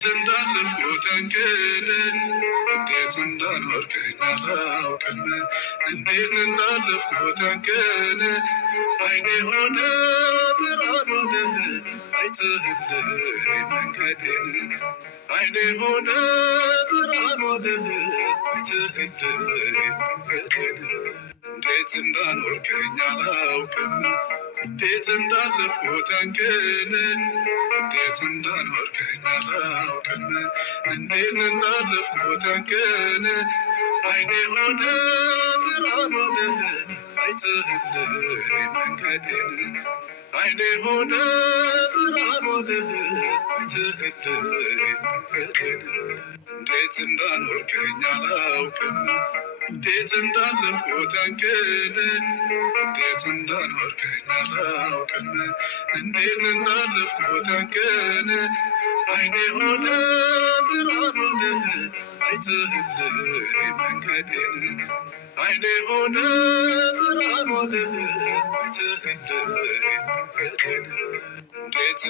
እንዳለፍኩትን ቀን እንዴት እንዳኖርከኝ አላውቅም። እንዴት እንዳለፍኩትን ቀን አይኔ ሆነ ብርሃን ሆነህ አይተህልኝ መንገዴን። አይኔ ሆነ ብርሃን ሆነህ አይተህልኝ መንገዴን። እንዴት እንዳኖርከኝ አላውቅም። እንዴት እንዳለፍኩትን ቀን እንዴት እንዳኖርከኝ አላውቅም። እንዴት እንዳለፍኩትን ቀን አይኔ ሆነ ብርሃን ሆነህ አይተህልኝ መንገዴን። አይኔ ሆነ ብርሃን ሆነህ አይተህልኝ መንገዴን። እንዴት እንዳኖርከኝ አላውቅም። እንዴት እንዳለፍኩትን ቀን እንዴት እንዳኖርከኝ አላውቅም። እንዴት እንዳለፍኩትን ቀን አይኔ ሆነ ብርሃን ሆነህ አይተህልኝ መንገዴን። አይኔ ሆነ ብርሃን ሆነህ አይተህልኝ መንገዴን። እንዴት